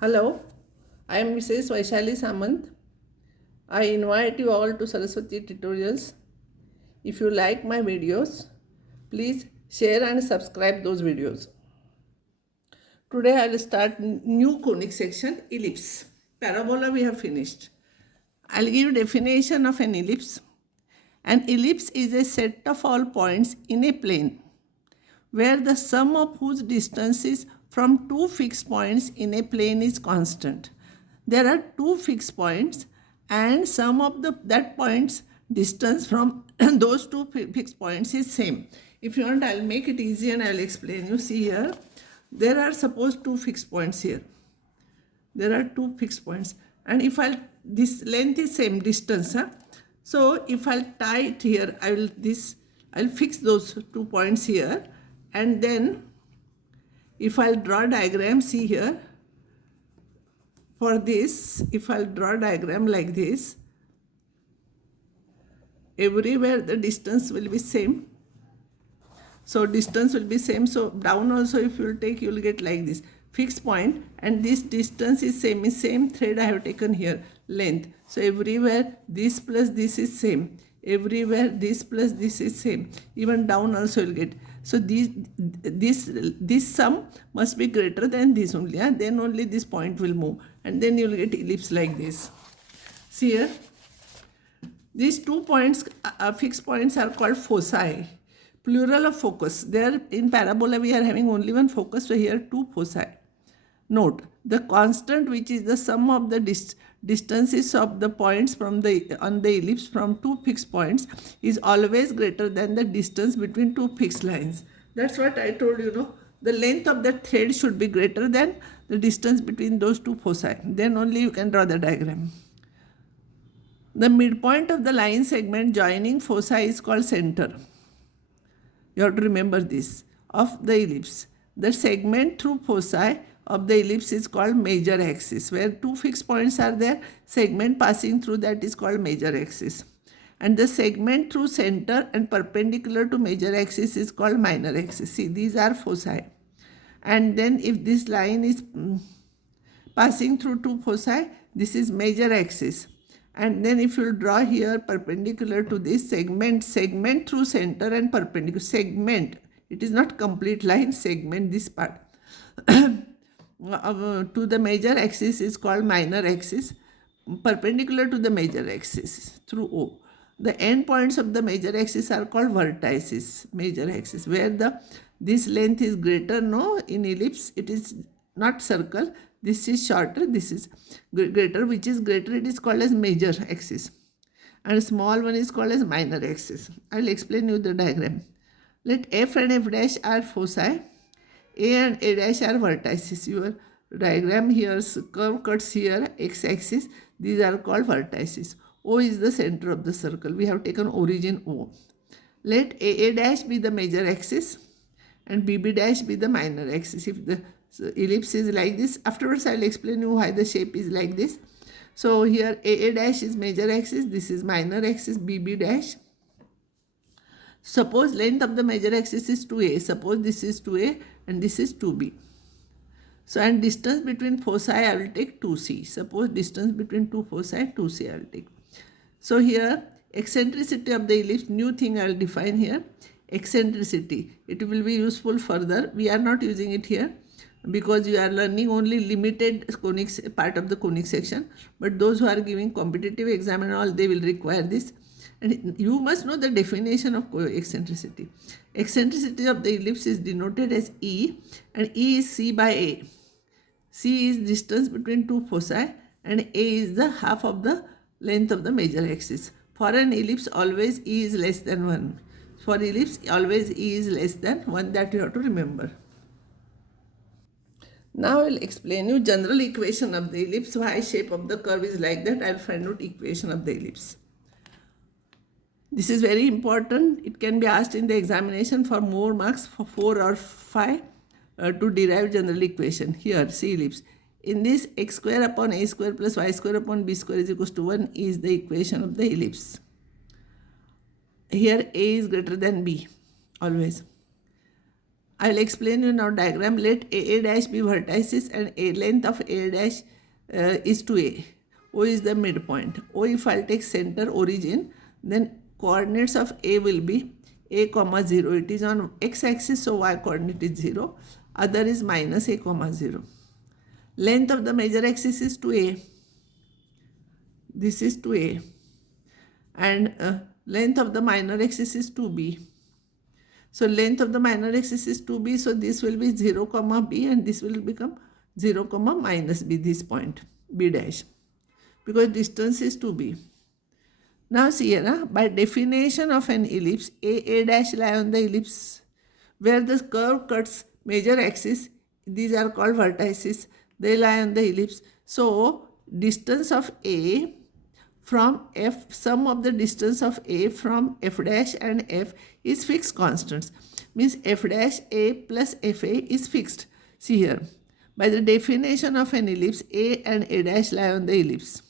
Hello, I am Mrs. Vaishali Samant. I invite you all to Saraswati tutorials. If you like my videos, please share and subscribe those videos. Today I will start new conic section, ellipse. Parabola we have finished. I'll give definition of an ellipse. An ellipse is a set of all points in a plane where the sum of whose distances from two fixed points in a plane is constant. There are two fixed points and sum of that point's distance from those two fixed points is same. If you want, I'll make it easy and I'll explain you. See here, there are suppose two fixed points here. There are two fixed points, and if this length is same distance, so if I'll tie it here, I'll fix those 2 points here, and then if I'll draw diagram, see here, for this, if I'll draw diagram like this, everywhere the distance will be same. So distance will be same. So down also if you will take, you will get like this fixed point, and this distance is same thread I have taken here, length. So everywhere this plus this is same. Everywhere this plus this is same. Even down also you will get. So this sum must be greater than this only. Then only this point will move, and then you will get ellipse like this. See here. These 2 points, fixed points, are called foci. Plural of focus. There in parabola we are having only one focus, so here 2 foci. Note, the constant which is the sum of the distances of the points on the ellipse from two fixed points is always greater than the distance between two fixed lines. That's what I told you, the length of the thread should be greater than the distance between those two foci. Then only you can draw the diagram. The midpoint of the line segment joining foci is called center. You have to remember this, of the ellipse. The segment through foci of the ellipse is called major axis. Where two fixed points are there, segment passing through that is called major axis. And the segment through center and perpendicular to major axis is called minor axis. See, these are foci. And then if this line is passing through two foci, this is major axis. And then if you draw here perpendicular to this segment through center and perpendicular, segment, it is not complete line, segment, this part, to the major axis is called minor axis, perpendicular to the major axis through O. The end points of the major axis are called vertices, major axis, where this length is greater, in ellipse, it is not circle. This is shorter, this is greater, which is greater, it is called as major axis. And small one is called as minor axis. I will explain you the diagram. Let F and F dash are foci, A and A dash are vertices. Your diagram here, curve cuts here, x-axis, these are called vertices. O is the center of the circle. We have taken origin O. Let A dash be the major axis and BB dash be the minor axis. If the ellipse is like this, afterwards I will explain you why the shape is like this. So here A dash is major axis, this is minor axis, BB dash. Suppose length of the major axis is 2a. Suppose this is 2a and this is 2b. So and distance between foci I will take 2c. Suppose distance between two foci 2c I will take. So here eccentricity of the ellipse, new thing I will define here. Eccentricity. It will be useful further. We are not using it here because you are learning only limited conic part of the conic section. But those who are giving competitive exam and all, they will require this. And you must know the definition of eccentricity. Eccentricity of the ellipse is denoted as E, and E is C by A. C is distance between two foci and A is the half of the length of the major axis. For an ellipse, always E is less than 1. For ellipse, always E is less than 1, that you have to remember. Now I will explain you general equation of the ellipse. Why shape of the curve is like that, I will find out equation of the ellipse. This is very important. It can be asked in the examination for more marks, for 4 or 5, to derive general equation. Here, see ellipse. In this, x square upon a square plus y square upon b square is equals to 1 is the equation of the ellipse. Here a is greater than b, always. I will explain you now diagram. Let A dash be vertices and A length of A dash is to A. O is the midpoint. O, if I'll take center origin, then coordinates of A will be A comma 0. It is on x axis, so y coordinate is 0. Other is minus A comma 0. Length of the major axis is 2A. This is 2A. And length of the minor axis is 2B. So length of the minor axis is 2B. So this will be 0 comma B and this will become 0 comma minus B, this point, B dash. Because distance is 2B. Now see here, by definition of an ellipse, A dash lie on the ellipse. Where the curve cuts major axis, these are called vertices. They lie on the ellipse. So distance of A from F, sum of the distance of A from F dash and F is fixed constants. Means F dash A plus FA is fixed. See here, by the definition of an ellipse, A and A dash lie on the ellipse.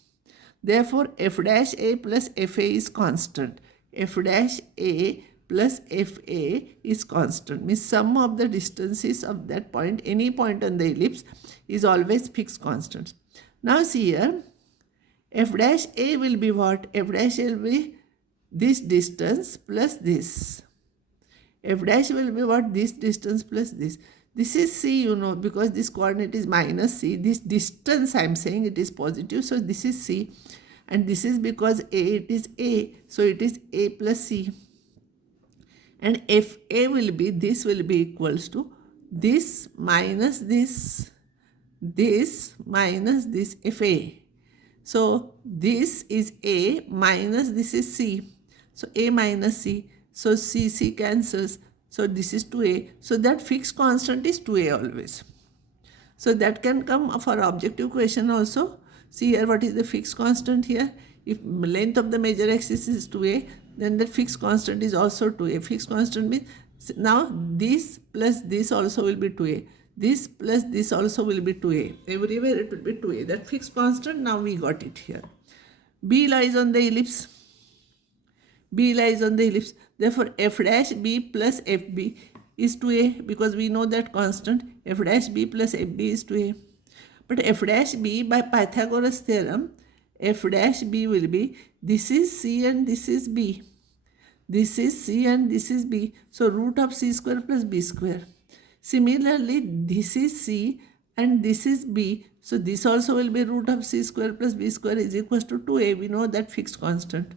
Therefore, F dash A plus FA is constant. F dash A plus FA is constant. Means sum of the distances of that point, any point on the ellipse, is always fixed constant. Now see here, F dash A will be what? F dash A will be this distance plus this. F dash will be what? This distance plus this. This is C, you know, because this coordinate is minus C. This distance I am saying it is positive, so this is C. And this is because A, it is A, so it is A plus C. And FA will be, this will be equals to this minus this minus this FA. So this is A minus this is C. So A minus C. So C cancels. So this is 2A. So that fixed constant is 2A always. So that can come for objective question also. See here, what is the fixed constant here? If length of the major axis is 2A, then the fixed constant is also 2A. Fixed constant means now this plus this also will be 2A. This plus this also will be 2A. Everywhere it will be 2A. That fixed constant, now we got it here. B lies on the ellipse. B lies on the ellipse. Therefore, F dash B plus FB is 2A because we know that constant. F dash B plus FB is 2A. But F dash B by Pythagoras theorem, F dash B will be, this is C and this is B. This is C and this is B. So root of C square plus B square. Similarly, this is C and this is B. So this also will be root of C square plus B square is equals to 2A. We know that fixed constant.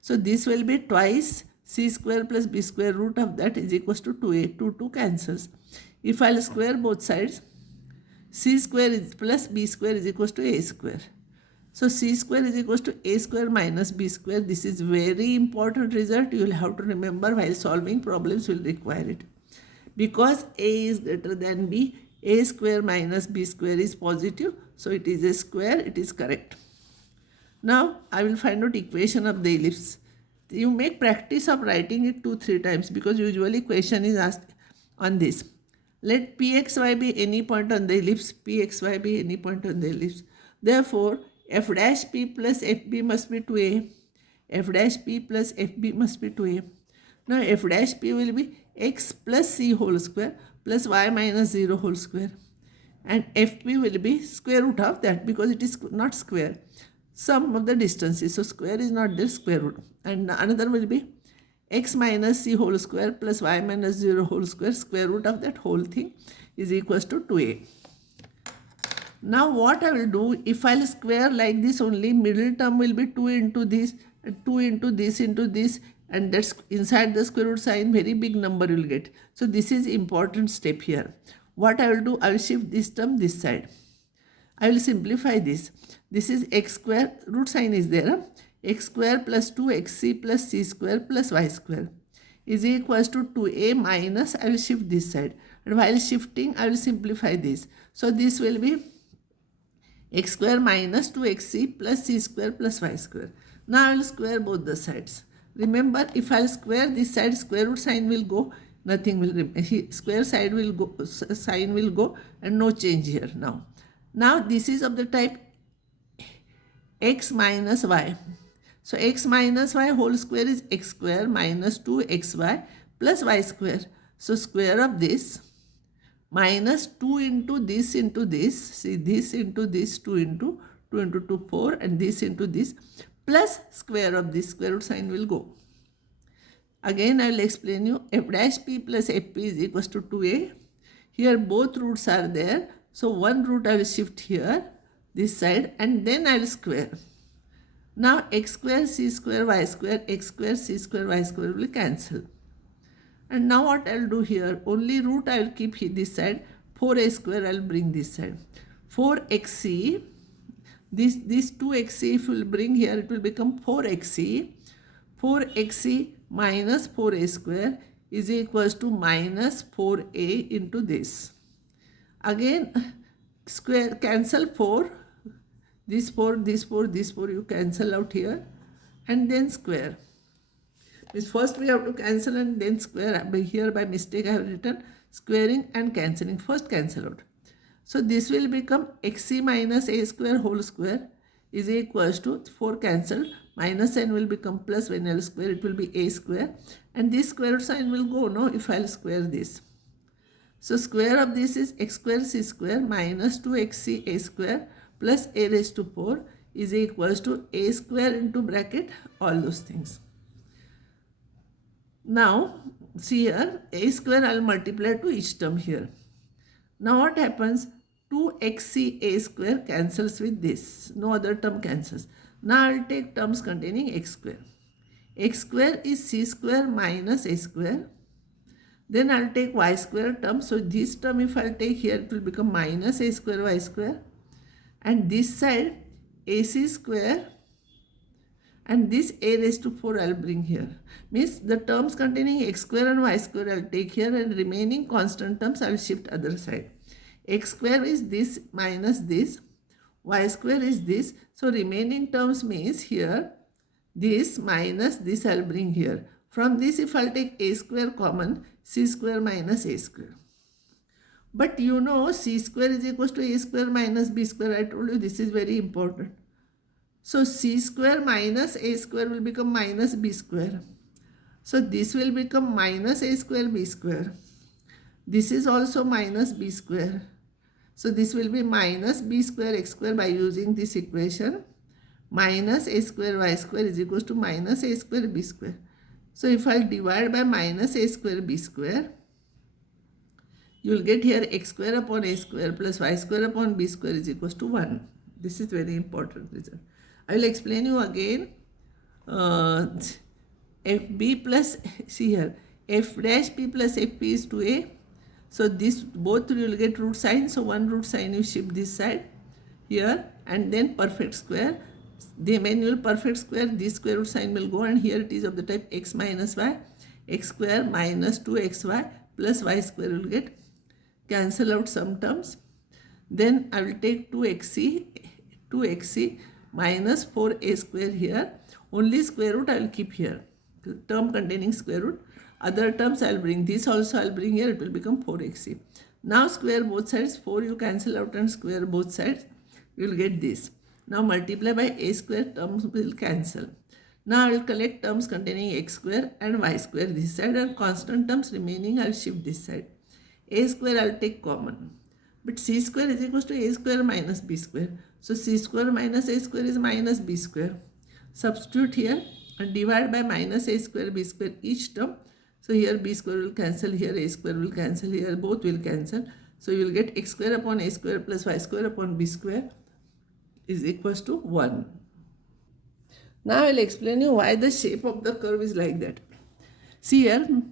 So this will be twice C square plus B square, root of that is equals to 2A. 2 cancels. If I'll square both sides, C square is plus B square is equals to A square. So C square is equals to A square minus B square. This is very important result. You will have to remember while solving problems will require it. Because A is greater than B, A square minus B square is positive. So it is a square, it is correct. Now I will find out equation of the ellipse. You make practice of writing it 2-3 times because usually question is asked on this. Let Pxy be any point on the ellipse, Pxy be any point on the ellipse. Therefore, F dash P plus FB must be 2A. F dash P plus FB must be 2A. Now F dash P will be x plus C whole square plus y minus 0 whole square. And FP will be square root of that because it is not square. Sum of the distances. So square is not there, square root. And another will be x minus C whole square plus y minus 0 whole square, square root of that whole thing is equals to 2A. Now what I will do, if I will square like this only, middle term will be 2 into this, 2 into this, and that's inside the square root sign, very big number you will get. So this is important step here. What I will do, I will shift this term this side. I will simplify this. This is x square, root sign is there. X square plus 2xc plus c square plus y square is equals to 2a minus, I will shift this side. And while shifting, I will simplify this. So this will be x square minus 2xc plus c square plus y square. Now I will square both the sides. Remember, if I will square this side, square root sign will go, nothing will remain. Square side will go, sign will go, and no change here now. Now this is of the type x minus y. So x minus y whole square is x square minus 2xy plus y square. So square of this minus 2 into this, see this into this, 2 into 2, 4, and this into this, plus square of this, square root sign will go. Again I will explain you, f dash p plus fp is equals to 2a. Here both roots are there, so one root I will shift here, this side, and then I will square. Now x square c square y square, x square c square y square will cancel. And now what I will do here, only root I will keep here this side, 4a square I will bring this side. 4xc, this 2xc if you will bring here, it will become 4xc. 4xc minus 4a square is equals to minus 4a into this. Again square, cancel 4, this 4, this 4, this 4 you cancel out here, and then square. Means first we have to cancel and then square. Here by mistake I have written squaring and cancelling. First cancel out. So this will become xc minus a square whole square is equals to 4 cancelled, minus sign will become plus. When I will square it will be a square, and this square root sign will go no if I will square this. So square of this is x square c square minus 2xc a square plus a raised to 4 is equals to a square into bracket all those things. Now see here, a square I will multiply to each term here. Now what happens, 2xc a square cancels with this, no other term cancels. Now I will take terms containing x square. X square is c square minus a square. Then I will take y square term. So this term if I will take here, it will become minus a square y square. And this side ac square, and this a raised to 4 I will bring here. Means the terms containing x square and y square I will take here, and remaining constant terms I will shift other side. X square is this minus this, y square is this. So remaining terms means here this minus this I will bring here. From this if I will take a square common, c square minus a square. But you know c square is equals to a square minus b square. I told you this is very important. So c square minus a square will become minus b square. So this will become minus a square b square. This is also minus b square. So this will be minus b square x square by using this equation. Minus a square y square is equals to minus a square b square. So if I divide by minus a square b square, you will get here x square upon a square plus y square upon b square is equals to 1. This is very important result. I will explain you again. Fb plus, see here, f dash p plus fp is 2a. So this both you will get root sign. So one root sign you shift this side here, and then perfect square. The manual perfect square, this square root sign will go, and here it is of the type x minus y, x square minus 2xy plus y square will get cancel out some terms. Then I will take 2xc minus 4a square here. Only square root I will keep here. Term containing square root. Other terms I will bring. This also I will bring here. It will become 4xc. Now square both sides. 4 you cancel out and square both sides. You will get this. Now multiply by a square, terms will cancel. Now I will collect terms containing x square and y square this side, and constant terms remaining I will shift this side. A square I will take common. But c square is equals to a square minus b square. So c square minus a square is minus b square. Substitute here and divide by minus a square b square each term. So here b square will cancel, here a square will cancel, here both will cancel. So you will get x square upon a square plus y square upon b square is equals to 1. Now I will explain you why the shape of the curve is like that. See here,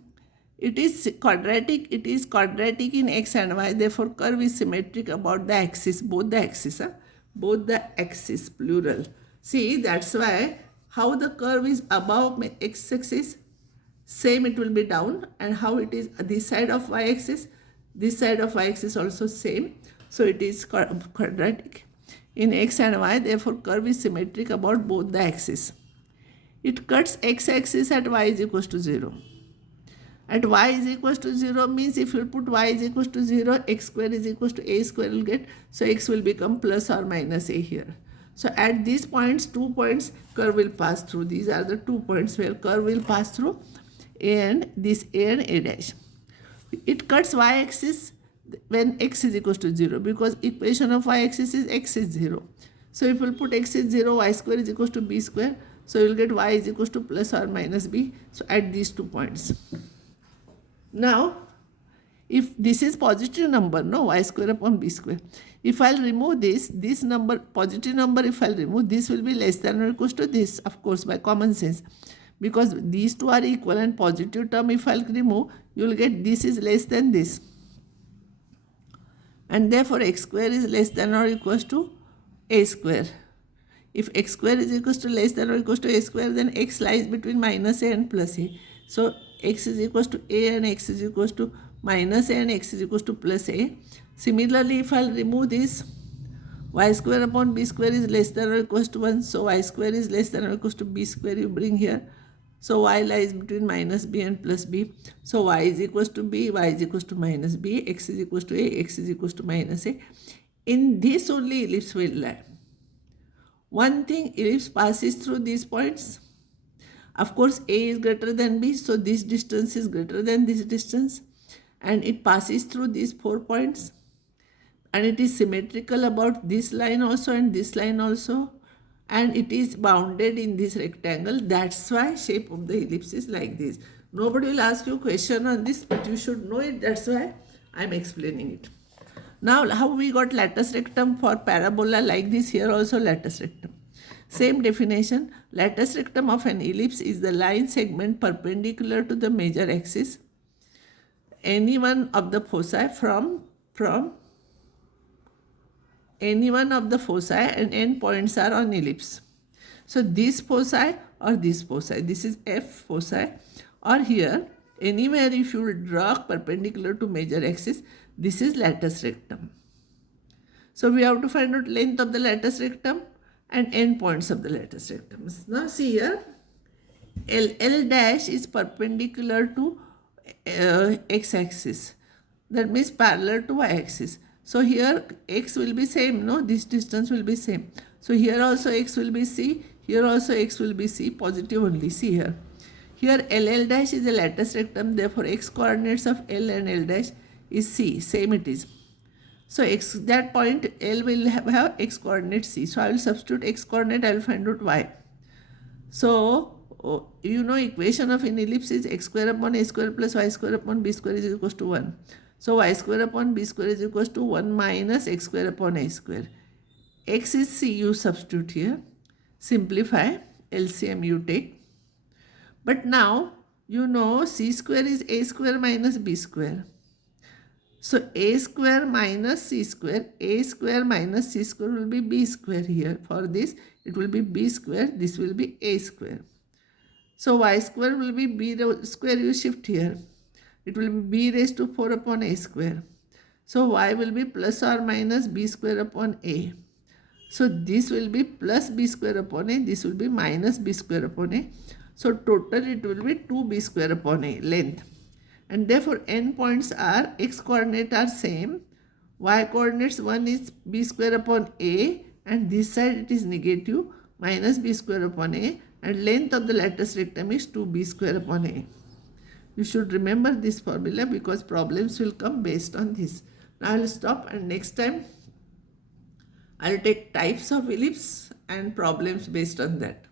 it is quadratic in x and y, therefore curve is symmetric about the axis, both the axis, plural. See, that's why how the curve is above x axis, same it will be down, and how it is this side of y axis, this side of y axis also same. So it is quadratic in x and y, therefore curve is symmetric about both the axes. It cuts x axis at y is equals to 0. At y is equals to 0 means if you put y is equals to 0, x square is equals to a square will get, so x will become plus or minus a here. So at these points, 2 points curve will pass through. These are the 2 points where curve will pass through, and this a and a dash. It cuts y-axis when x is equal to 0, because equation of y-axis is x is 0. So if we'll put x is 0, y square is equal to b square. So you'll get y is equal to plus or minus b. So at these 2 points. Now, if this is positive number, no, y square upon b square. If I'll remove this number, positive number, if I'll remove, this will be less than or equal to this, of course, by common sense. Because these two are equal, and positive term, if I'll remove, you will get this is less than this. And therefore, x square is less than or equal to a square. If x square is equal to less than or equal to a square, then x lies between minus a and plus a. So x is equal to a and x is equal to minus a and x is equal to plus a. Similarly, if I'll remove this, y square upon b square is less than or equal to 1. So y square is less than or equal to b square, you bring here. So y lies between minus b and plus b. So y is equal to b, y is equal to minus b, x is equal to a, x is equal to minus a. In this only ellipse will lie. One thing, ellipse passes through these points. Of course, a is greater than b, so this distance is greater than this distance. And it passes through these 4 points. And it is symmetrical about this line also and this line also. And it is bounded in this rectangle. That's why shape of the ellipse is like this. Nobody will ask you a question on this, but you should know it. That's why I'm explaining it. Now, how we got lattice rectum for parabola like this? Here also lattice rectum. Same definition. Lattice rectum of an ellipse is the line segment perpendicular to the major axis. Any one of the foci from any one of the foci and end points are on ellipse. So this foci or this foci, this is F foci, or here anywhere if you will draw perpendicular to major axis, this is lattice rectum. So we have to find out length of the lattice rectum and end points of the lattice rectum. Now see here, L dash is perpendicular to x-axis. That means parallel to y-axis. So here x will be same, no? This distance will be same. So here also x will be c, here also x will be c, positive only, see here. Here L dash is a lattice rectum, therefore x coordinates of L and L dash is c, same it is. So x, that point L will have x coordinate c. So I will substitute x coordinate, I will find out y. So you know equation of an ellipse is x square upon a square plus y square upon b square is equal to 1. So y square upon b square is equal to 1 minus x square upon a square. X is c, you substitute here. Simplify, LCM you take. But now, you know c square is a square minus b square. So a square minus c square, a square minus c square will be b square here. For this, it will be b square, this will be a square. So y square will be b square, you shift here. It will be b raised to 4 upon a square. So y will be plus or minus b square upon a. So this will be plus b square upon a, this will be minus b square upon a. So total it will be 2b square upon a length. And therefore end points are, x coordinate are same, y coordinates, one is b square upon a and this side it is negative minus b square upon a, and length of the lattice rectum is 2b square upon a. You should remember this formula because problems will come based on this. Now I will stop and next time I will take types of ellipse and problems based on that.